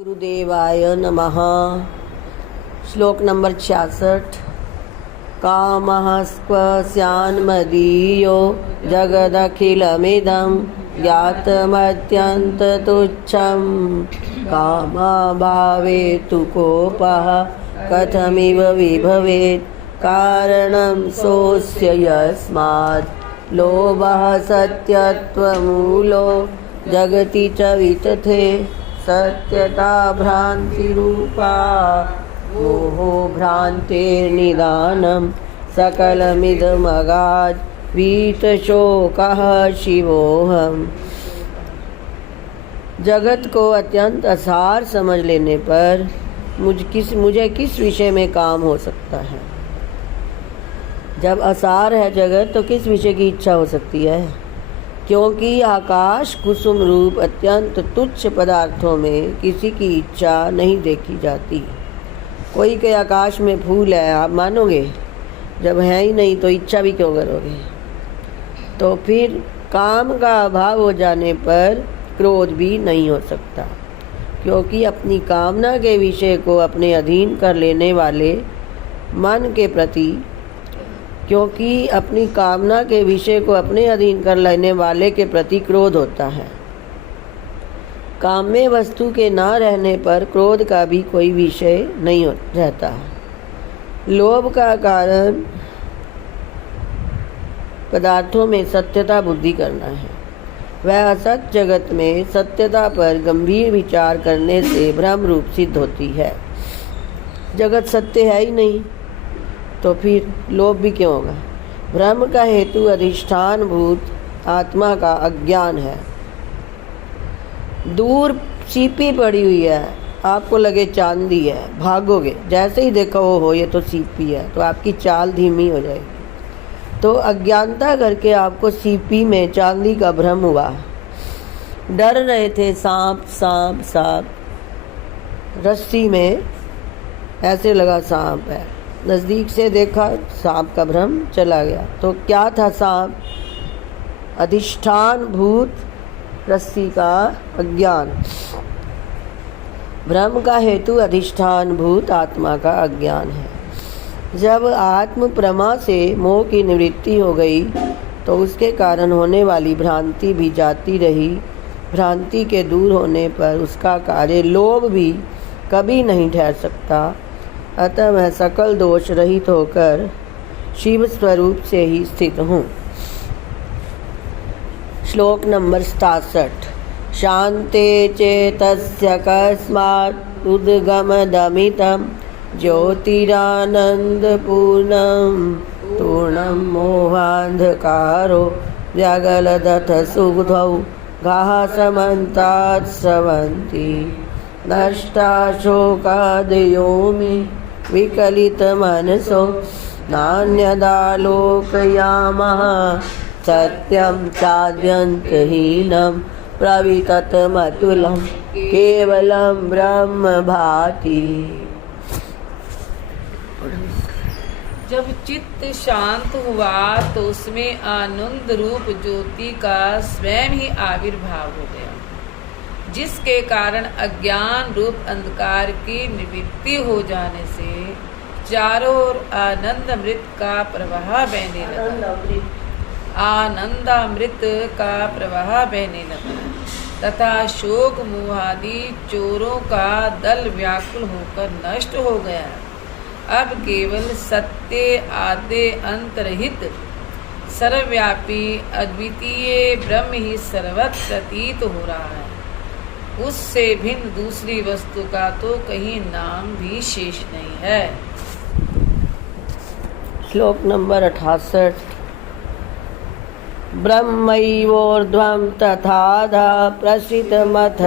गुरुदेवाय नमः। श्लोक नंबर 66। कामः स्क्वस्यान्मदीयो जगदखिलमिदं ज्ञातमत्यन्ततुच्छं कामाभावे तु कोपः कथमिव विभवेत् कारणं सोऽस्य यस्मात् लोभः सत्यत्वमूलो जगति च वितथे सत्यता भ्रान्तिरूपा मोहो भ्रान्तेर्निदानं सकलमिदमगाध वीतशोकः शिवोऽहम्। जगत को अत्यंत असार समझ लेने पर मुझे किस विषय में काम हो सकता है। जब असार है जगत तो किस विषय की इच्छा हो सकती है। क्योंकि आकाश कुसुम रूप अत्यंत तुच्छ पदार्थों में किसी की इच्छा नहीं देखी जाती। कोई के आकाश में फूल है, आप मानोगे? जब है ही नहीं तो इच्छा भी क्यों करोगे। तो फिर काम का अभाव हो जाने पर क्रोध भी नहीं हो सकता, क्योंकि अपनी कामना के विषय को अपने अधीन कर लेने वाले मन के प्रति क्योंकि अपनी कामना के विषय को अपने अधीन कर लेने वाले के प्रति क्रोध होता है। काम्य वस्तु के ना रहने पर क्रोध का भी कोई विषय नहीं रहता। लोभ का कारण पदार्थों में सत्यता बुद्धि करना है। वह असत जगत में सत्यता पर गंभीर विचार करने से भ्रम रूप सिद्ध होती है। जगत सत्य है ही नहीं तो फिर लोभ भी क्यों होगा। भ्रम का हेतु अधिष्ठान भूत आत्मा का अज्ञान है। दूर सीपी पड़ी हुई है, आपको लगे चांदी है, भागोगे। जैसे ही देखो हो ये तो सीपी है तो आपकी चाल धीमी हो जाएगी। तो अज्ञानता करके आपको सीपी में चांदी का भ्रम हुआ। डर रहे थे सांप सांप सांप, रस्सी में ऐसे लगा सांप है, नज़दीक से देखा सांप का भ्रम चला गया। तो क्या था सांप? अधिष्ठान भूत रस्सी का अज्ञान। भ्रम का हेतु अधिष्ठान भूत आत्मा का अज्ञान है। जब आत्म प्रमा से मोह की निवृत्ति हो गई तो उसके कारण होने वाली भ्रांति भी जाती रही। भ्रांति के दूर होने पर उसका कार्य लोभ भी कभी नहीं ठहर सकता। अतः मैं सकल दोष रहित होकर शिव स्वरूप से ही स्थित हूँ। श्लोक नंबर 67। शांते चेतस्य कस्मात् उद्गमदमितं ज्योतिरानन्दपूर्णं पूर्णं मोहान्धकारो व्यगलदथ सुग्धौ गाः समन्तात् स्रवन्ति नष्टा शोकादयो मे विकलितमनसो नान्यदालोकयामः सत्यं चाद्यन्तहीनं प्रविततमतुलं केवलं ब्रह्म भाति। जब चित्त शांत हुआ तो उसमें आनंद रूप ज्योति का स्वयं ही आविर्भाव हो गया, जिसके कारण अज्ञान रूप अंधकार की निवृत्ति हो जाने से चारों ओर आनंदामृत का प्रवाह बहने लगा। आनंदामृत का प्रवाह बहने लगा तथा शोक मोहादि चोरों का दल व्याकुल होकर नष्ट हो गया। अब केवल सत्य आदि अंतरहित सर्वव्यापी अद्वितीय ब्रह्म ही सर्वत्र प्रतीत हो रहा है। उससे भिन्न दूसरी वस्तु का तो कहीं नाम भी शेष नहीं है। श्लोक नंबर 68। ब्रह्मैवोर्ध्वं तथाधा प्रसितमथ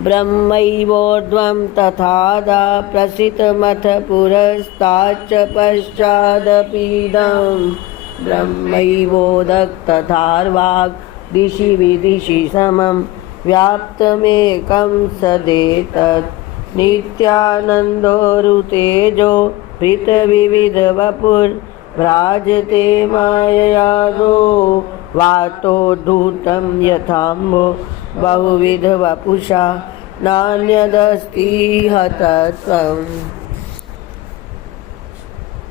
ब्रह्मैवोर्ध्वं तथाधा प्रसितमथ पुरस्ताच्च पश्चादपीदं ब्रह्मैवोदक तथार्वाक् दिशि विदिशि समं व्याप्तमेकं सदेतत् नित्यानन्दोरुतेजो भृतविविधवपुर्भ्राजते माययादो वातोद्धूतं यथाम्भो बहुविध वपुषा नान्यदस्ति हतत्वम्।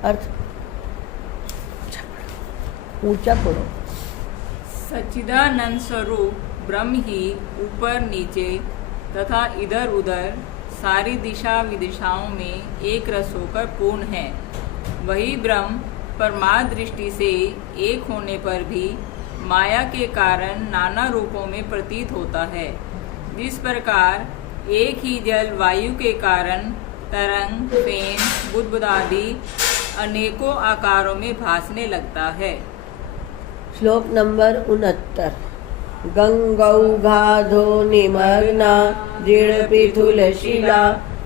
अर्थ ऊंचा पढ़ो। सच्चिदानंद स्वरूप ब्रह्म ही ऊपर नीचे तथा इधर उधर सारी दिशा विदिशाओं में एक रस होकर पूर्ण है। वही ब्रह्म परमार्थ दृष्टि से एक होने पर भी माया के कारण नाना रूपों में प्रतीत होता है। जिस प्रकार एक ही जल वायु के कारण तरंग, फेन, बुदबुद आदि अनेकों आकारों में भासने लगता है। श्लोक नंबर 69। गंगौघाधो निमग्ना दृढ़पिथुलशिला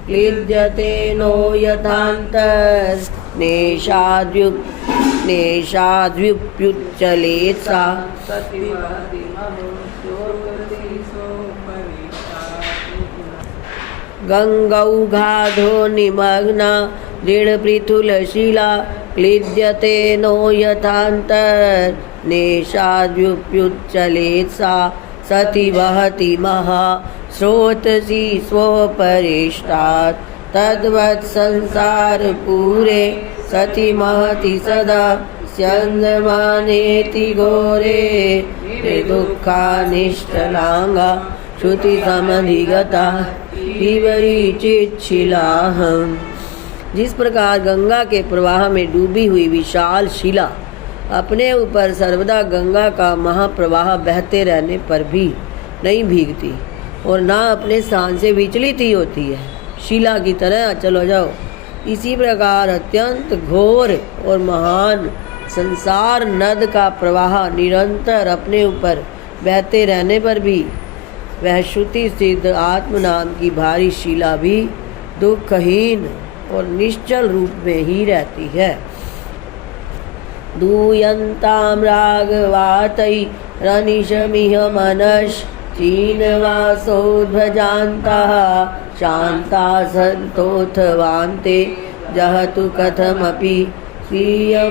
क्लिद्यते नो यथान्तर् नेषाद्व्युप्युच्चलेत् सा। गंगौघाधो निमग्ना दृढ़पृथुलशिला क्लिद्यते नो यथान्तर् नेषाद्व्युप्युच्चलेत् सा। सति वहति महा स्रोतसी स्वोपरिष्टात् तद्वत् संसार पूरे सति महति सदा स्यन्दमानेति घोरे दुःखानिष्टलाङ्गा श्रुति समधिगता विवरीचिच्छिलाहम्। जिस प्रकार गंगा के प्रवाह में डूबी हुई विशाल शिला अपने ऊपर सर्वदा गंगा का महाप्रवाह बहते रहने पर भी नहीं भीगती और ना अपने स्थान से विचलित ही होती है, शिला की तरह चलो जाओ, इसी प्रकार अत्यंत घोर और महान संसार नद का प्रवाह निरंतर अपने ऊपर बहते रहने पर भी वह श्रुति सिद्ध आत्म नाम की भारी शिला भी दुखहीन और निश्चल रूप में ही रहती है। दूयन्तां रागवातै रनिशमिह मनश् चीनवासोध्वजान्ताः शान्ता सन्तोऽथवान्ते जहतु कथमपि स्वीयमालौल्यमेते।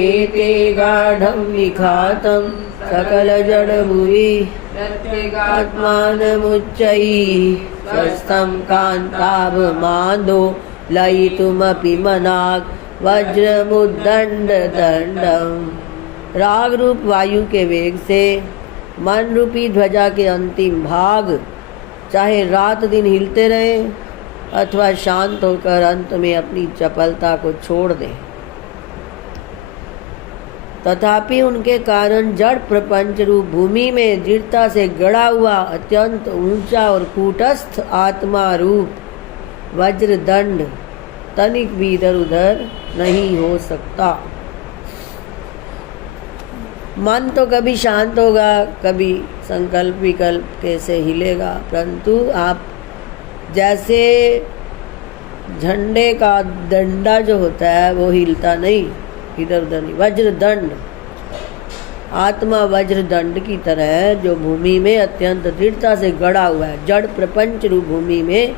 एते गाढं निखातं सकलजडभुवि प्रत्यगात्मानमुच्चैः स्वस्थं कान्ताभमादो लयितुमपि मनाक् वज्रमुद्दण्डदण्डम्। राग रूप वायु के वेग से मन रूपी ध्वजा के अंतिम भाग चाहे रात दिन हिलते रहे अथवा शांत होकर अंत में अपनी चपलता को छोड़ दें, तथापि उनके कारण जड़ प्रपंच रूप भूमि में दृढ़ता से गड़ा हुआ अत्यंत ऊंचा और कूटस्थ आत्मा रूप वज्रदंड तनिक भी इधर उधर नहीं हो सकता। मन तो कभी शांत होगा, कभी संकल्प विकल्प कैसे हिलेगा, परंतु आप जैसे झंडे का डंडा जो होता है वो हिलता नहीं, इधर उधर नहीं। वज्रदंड आत्मा वज्रदंड की तरह जो भूमि में अत्यंत दृढ़ता से गड़ा हुआ है, जड़ प्रपंच रूप भूमि में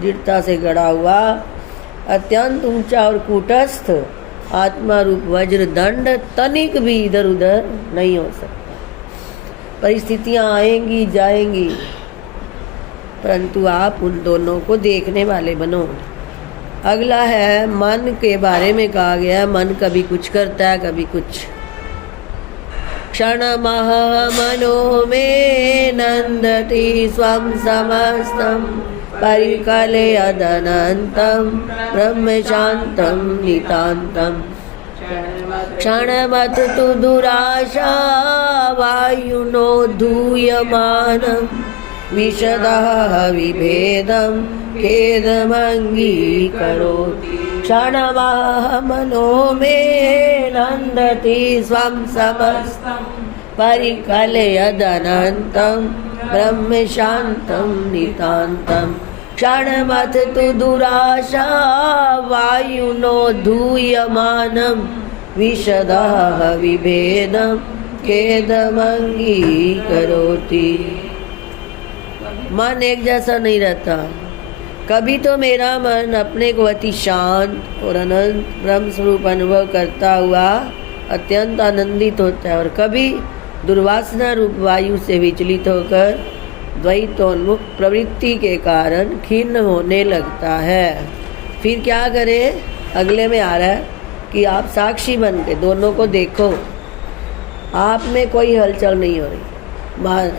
दृढ़ता से गड़ा हुआ अत्यंत ऊंचा और कूटस्थ आत्मा रूप वज्रदंड तनिक भी इधर उधर नहीं हो सकता। परिस्थितियां आएंगी जाएंगी, परंतु आप उन दोनों को देखने वाले बनो। अगला है मन के बारे में कहा गया, मन कभी कुछ करता है कभी कुछ। क्षणमः मनो मे नंदति स्वं समस्तं परिकलयदनन्तं ब्रह्म शान्तं नितान्तं। क्षणमथ तु दुराशा वायुनोद्धूयमानं विशदः विभेदं खेदमङ्गीकरोति। क्षणमः मनो मे नन्दति स्वं समस्तं परिकलयदनन्तं ब्रह्म शान्तं नितान्तं। क्षणमथ तु दुराशा वायुनोद्धूयमानं विशदः विभेदं खेदमङ्गीकरोति। मन एक जैसा नहीं रहता। कभी तो मेरा मन अपने को अति शांत और अनंत ब्रह्म स्वरूप अनुभव करता हुआ अत्यंत आनंदित होता है और कभी दुर्वासना रूप वायु से विचलित होकर द्वैतोन्मुख प्रवृत्ति के कारण खिन्न होने लगता है। फिर क्या करे? अगले में आ रहा है कि आप साक्षी बन के दोनों को देखो, आप में कोई हलचल नहीं हो रही।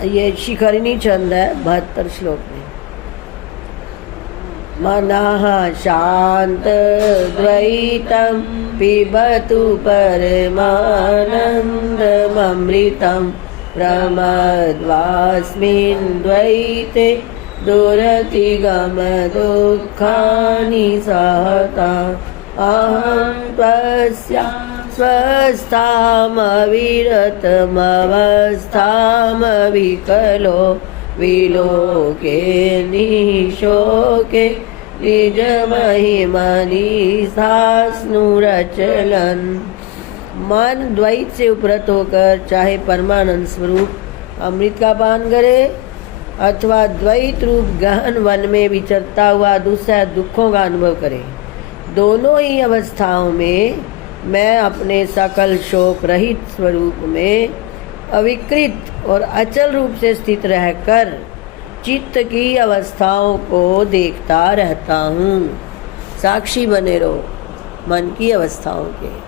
ये शिखरिणी छंद है 72 श्लोक में। मनः शांत द्वैतम पिबतु परमानंदमृतम प्रमद्वास्मिन् द्वैते दुरतिगम दुःखानि सहता अहं त्वस्य स्वस्थामविरतमवस्थामविकलो विलोके निशोके निजमहिमनि स्थास्नुरचलन। मन द्वैत से उपरत होकर चाहे परमानंद स्वरूप अमृत का पान करे अथवा द्वैत रूप गहन वन में विचरता हुआ दूसरा दुखों का अनुभव करे, दोनों ही अवस्थाओं में मैं अपने सकल शोक रहित स्वरूप में अविकृत और अचल रूप से स्थित रहकर चित्त की अवस्थाओं को देखता रहता हूँ। साक्षी बने रहो मन की अवस्थाओं के।